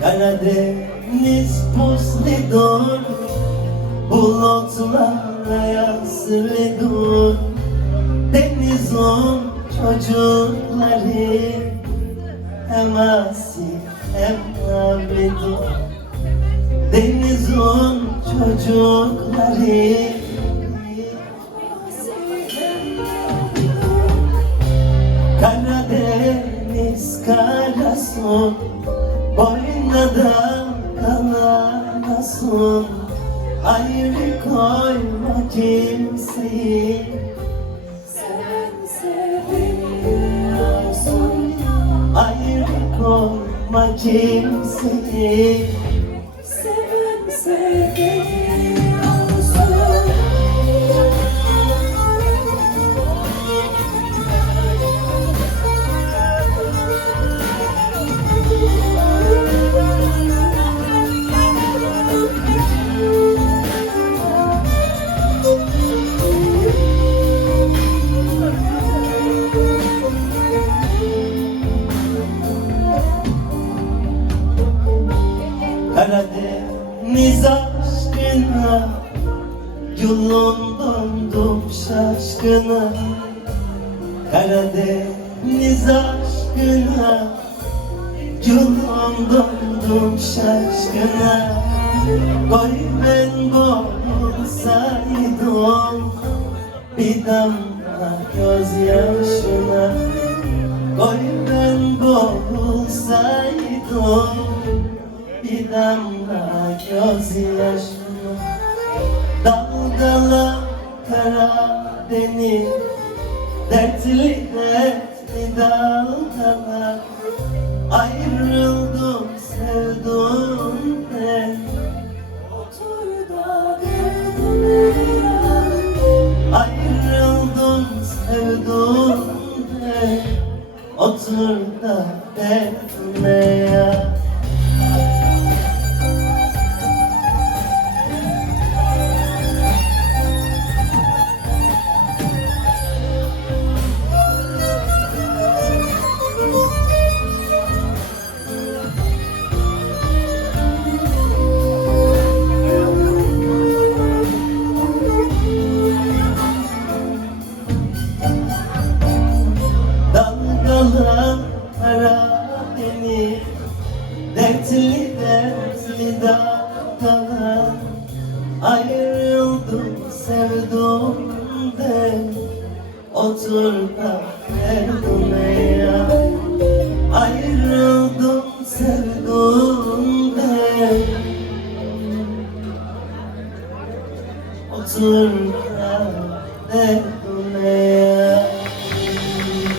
Karadeniz pusludur, bulutlara yansıdır. Denizin çocukları hem asi hem abidur. Denizin çocukları Karadeniz karası, boynuna da kalamasın. Ayrı koyma kimseyi, Sen seviyorsun. ayrı koyma kimseyi. Sen seviyorsun. Karadeniz aşkına yolundum şaşkına. Karadeniz aşkına yolundum şaşkına. Koy ben boğulsaydım bir damla gözyaşına. Koy ben boğulsaydım bir damla gözyaşına. Dalgalan Karadeniz, dertli dertli dalgalan. Ayrıldım sevduğumden, Otur da derdime yan. ayrıldım sevduğumden. Otur da derdime yan. Dalgalan Karadeniz, dertli dertli dalgalan. Ayrıldım sevduğumden, otur da derdime yan. Ayrıldım sevduğumden, otur da derdime